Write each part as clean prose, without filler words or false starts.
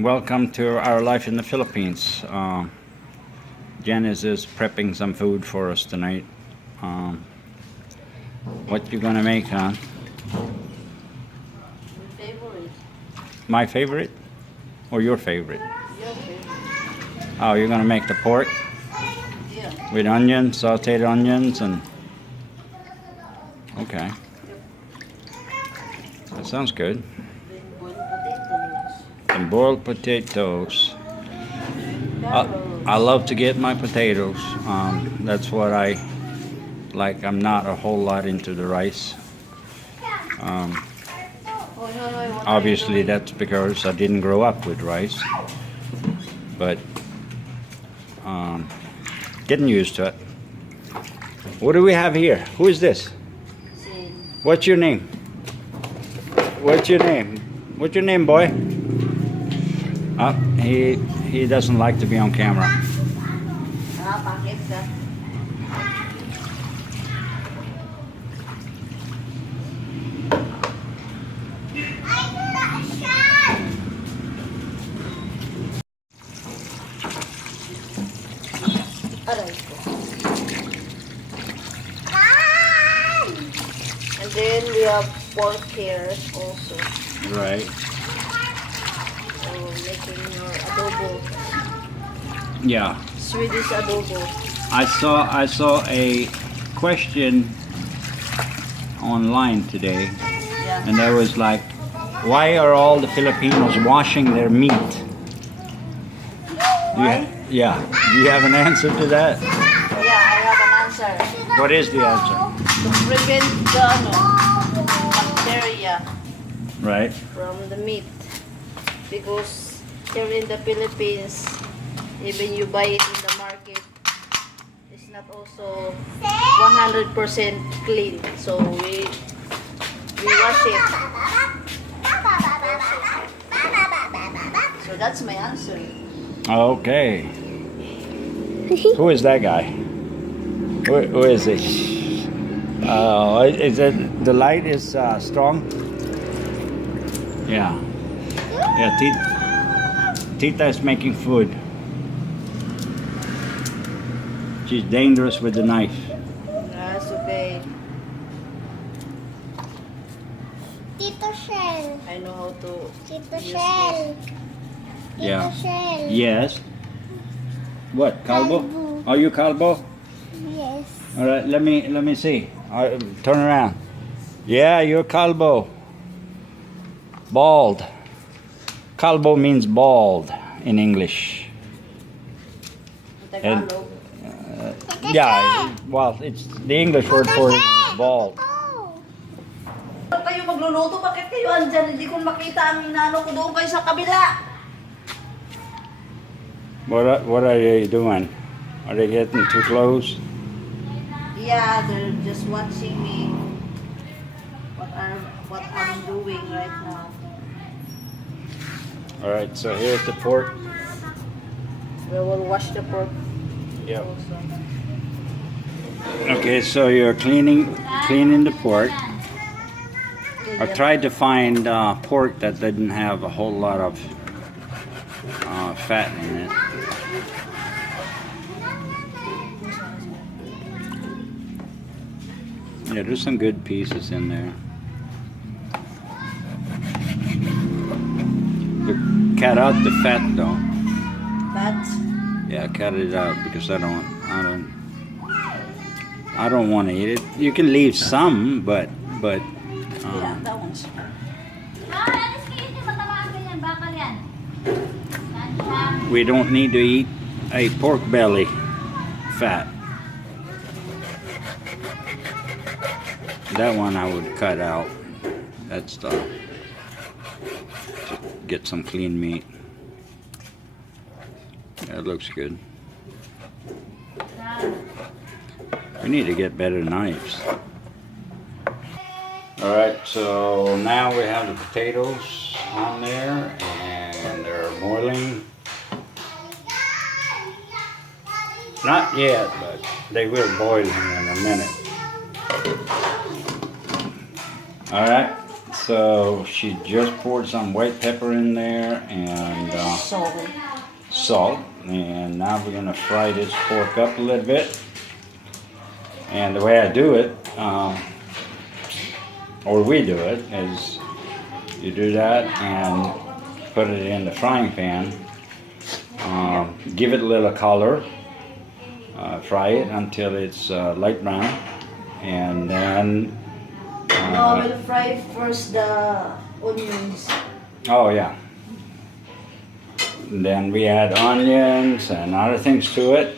Welcome to our life in the Philippines. Janice is prepping some food for us tonight. What you gonna make, huh? Your favorite. My favorite? Or your favorite? Your favorite. Oh, you're gonna make the pork Yeah. with onions, sauteed onions, and okay. That sounds good. Then boiled potatoes. And boiled potatoes. Carrots. I love to get my potatoes. That's what I like. I'm not a whole lot into the rice. Oh, what Obviously, are you doing? that's because I didn't grow up with rice. But getting used to it. What do we have here? Who is this? See, What's your name? What's your name? What's your name, boy? He doesn't like to be on camera. bakit ka? Aray ko. And then we have pork here also. Right. So making your adobo. Yeah. Swedish adobo. I saw a question online today, Yeah. and there was like, why are all the Filipinos washing their meat? Yeah. Do you have an answer to that? Yeah, I have an answer. What is the answer? To prevent the bacteria Right. from the meat. Because here in the Philippines, even you buy it in the market, it's not also 100% clean. So we wash it. So that's my answer. Okay. Who is that guy? Who is it? Is it the light is strong? Yeah. Yeah. Tita is making food. She's dangerous with the knife. That's okay. Tito Shell. I know how to Tito use Shell. Yeah. Tito Shell. Yes. What? Calbo? Calbo. Are you Calbo? Yes. All right. Let me see. Turn around. Yeah, you're Calbo. Bald. Calbo means bald in English. this. And- Tagalog. Yeah, well, it's the English word for it is bald. Ano kayo magluluto? Bakit kayo andyan? Hindi ko makita ang inano ko doon kayo sa kabila. What are they doing? Are they getting too close? Yeah, they're just watching me. What I'm doing right now. All right, so here's the pork. We will wash the pork Yep. also. Okay, so you're cleaning the pork. I tried to find pork that didn't have a whole lot of fat in it. Yeah, there's some good pieces in there. Cut out the fat though. But Yeah, cut it out because I don't want to eat it. You can leave some, but yeah, that one's we don't need to eat a pork belly fat. That one I would cut out. That stuff. Just get some clean meat. That looks good. We need to get better knives. Alright, so now we have the potatoes on there and they're boiling. Not yet, but they will boil in a minute. Alright, so So she just poured some white pepper in there and salt. And now we're gonna fry this pork up a little bit. And the way I do it, or we do it, is you do that and put it in the frying pan. Give it a little color. Fry it until it's light brown, and then No, we'll fry first the onions. oh yeah. And then we add onions and other things to it,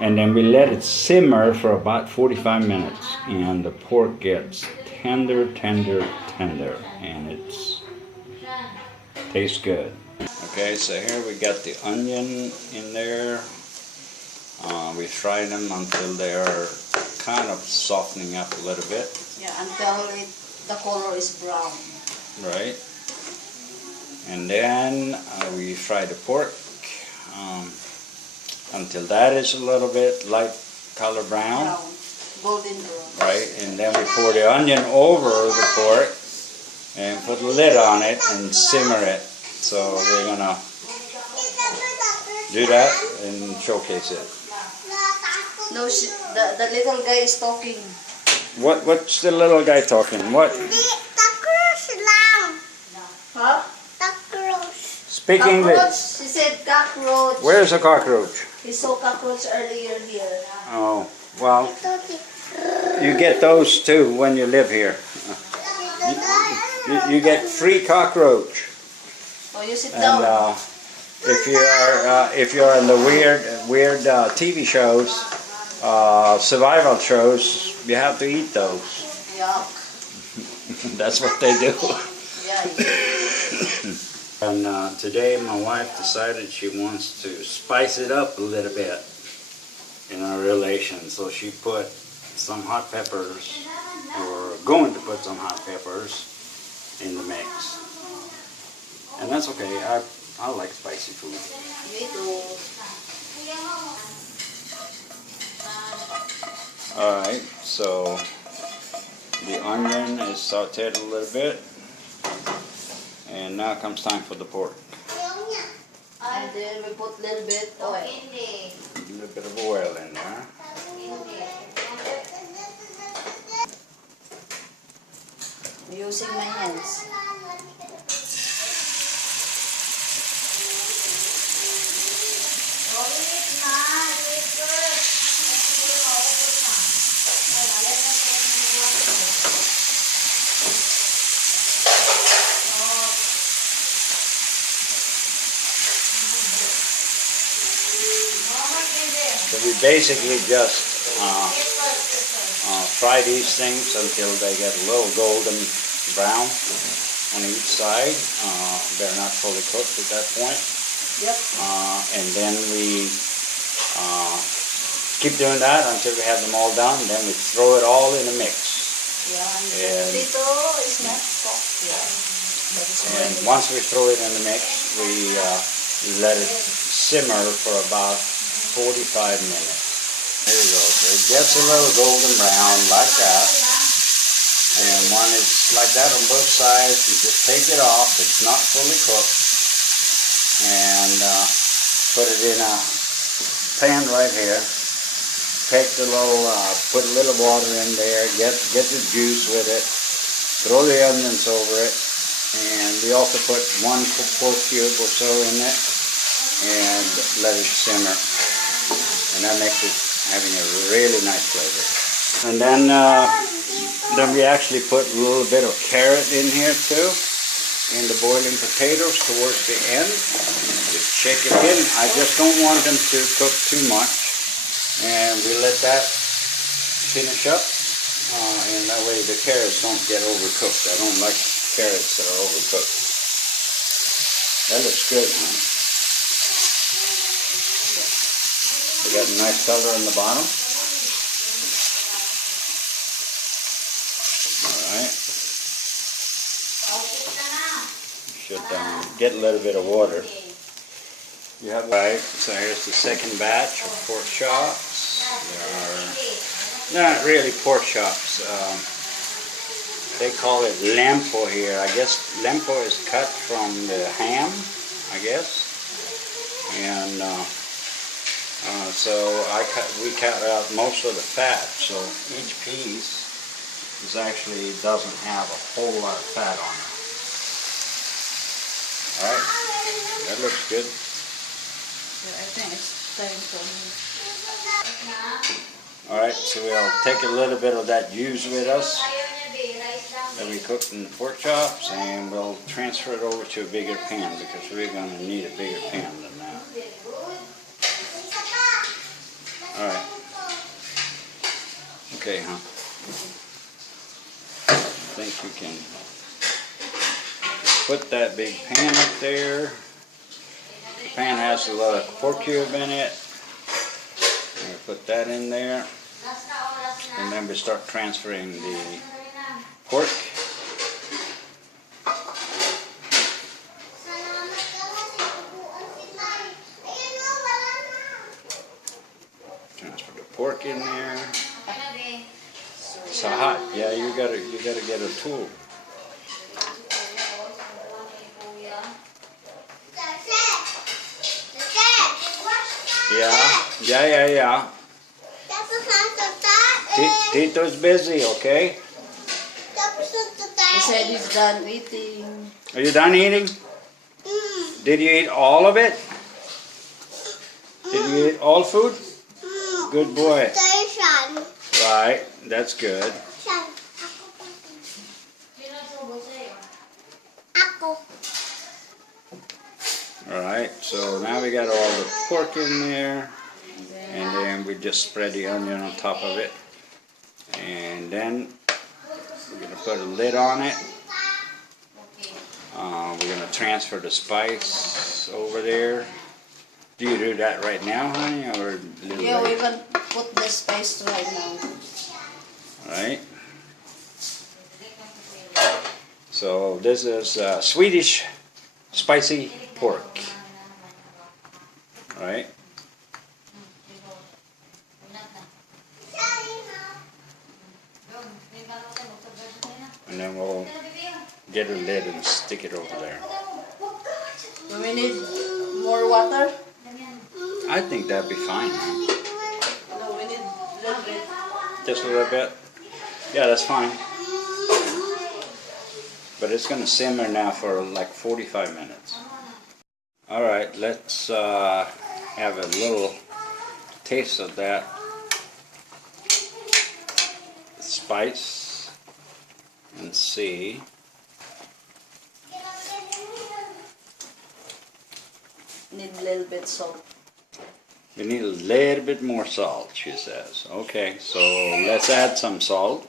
and then we let it simmer for about 45 minutes, and the pork gets tender, and it's tastes good. Okay, so here we got the onion in there. We fry them until they're kind of softening up a little bit. Yeah, until the color is brown. Right. And then we fry the pork until that is a little bit light color brown. Golden brown. Right. And then we pour the onion over the pork and put a lid on it and simmer it. So we're gonna do that and showcase it. No, the little guy is talking. What's the little guy talking? What? Cockroach lang. Huh? Cockroach. Speak English. Cockroach. He said cockroach. Where's a cockroach? He saw cockroach earlier here. Oh, well, you get those too when you live here. You get free cockroach. Oh, you sit And down. if you're in the weird TV shows, survival shows, you have to eat those. Yuck. That's what they do. Yeah. And today my wife decided she wants to spice it up a little bit in our relation. So she put some hot peppers, or going to put some hot peppers in the mix. And that's okay. I like spicy food. Me too. Alright, so the onion is sauteed a little bit. And now comes time for the pork. And then we put a little bit oil. A little bit of oil in there. Using my hands. So we basically just fry these things until they get a little golden brown on each side. They're not fully cooked at that point. Yep. And then we keep doing that until we have them all done. Then we throw it all in a mix. Yeah, and dito is not soft yet. And once we throw it in the mix, we let it simmer for about 45 minutes. There you go. So it gets a little golden brown like that. And when it's like that on both sides, you just take it off. It's not fully cooked. And put it in a pan right here. Take the little, put a little water in there. Get the juice with it. Throw the onions over it. And we also put 1 pork cube or so in it. And let it simmer. And that makes it having a really nice flavor. And then we actually put a little bit of carrot in here too, in the boiling potatoes towards the end. Just shake it in. I just don't want them to cook too much. And we let that finish up. And that way the carrots don't get overcooked. I don't like carrots that are overcooked. That looks good, huh? We got a nice color on the bottom. Alright. Should get a little bit of water. You have right, so here's the second batch of pork chops. They're not really pork chops. They call it lempo here. I guess lempo is cut from the ham, I guess. And so we cut out most of the fat. So each piece actually doesn't have a whole lot of fat on it. All right, that looks good. Yeah, I think it's time for me. All right, so we'll take a little bit of that juice with us that we cooked in the pork chops, and we'll transfer it over to a bigger pan because we're going to need a bigger pan than that. All right. Okay, huh? I think we can put that big pan up there. The pan has a lot of pork cube in it. And we put that in there. And then we start transferring the pork. Transfer the pork in there. It's hot. Yeah, you gotta get a tool. Yeah. Tito's busy, okay? He said he's done eating. Are you done eating? Did you eat all of it? Did you eat all food? Good boy. Right, that's good. Alright, so now we got all the pork in there. And then we just spread the onion on top of it. And then we're going to put a lid on it. We're going to transfer the spice over there. Do you do that right now, honey, or a little Yeah, later? we can put the spice right now. Alright. So this is Swedish spicy pork. Alright. And then we'll get a lid and stick it over there. Do we need more water? I think that'd be fine, man. No, we need a little bit. Just a little bit? Yeah, that's fine. But it's going to simmer now for like 45 minutes. Alright, let's have a little taste of that spice and see. Need a little bit salt. We need a little bit more salt, she says. Okay, so let's add some salt.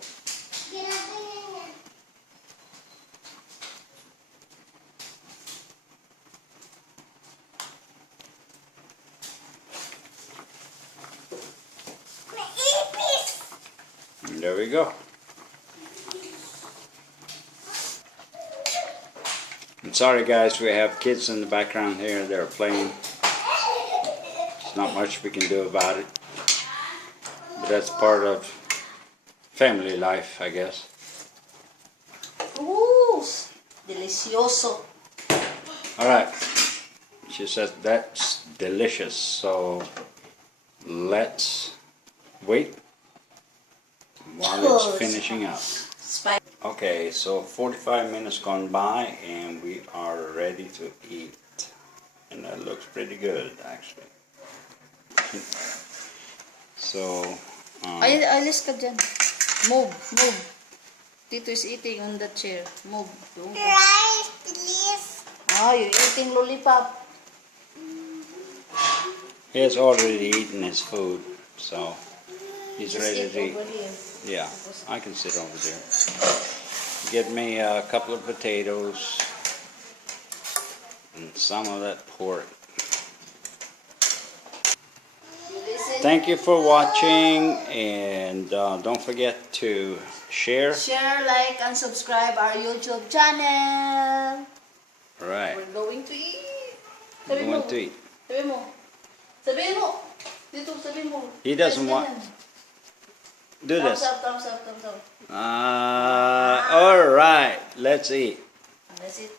And there we go. I'm sorry guys, we have kids in the background here, they're playing. There's not much we can do about it. But that's part of family life, I guess. Ooh, delicioso. Alright, she says that's delicious, so let's wait while it's finishing up. Spice. Okay, so 45 minutes gone by and we are ready to eat. And that looks pretty good actually. So, Alis ka dyan. Move. Tito is eating on the chair. Move. Don't go. Rice, please. Ah, you're eating lollipop. he has already eaten his food, so he's ready to eat. Over here. Yeah, I can sit over there. Get me a couple of potatoes and some of that pork. Thank you for watching, and don't forget to share. Share, like, and subscribe our YouTube channel. Alright, We're going to eat. we're going to eat. Sabi mo. Dito, sabi mo. He doesn't want. Do this. Thumbs up. All right. Let's eat. That's it.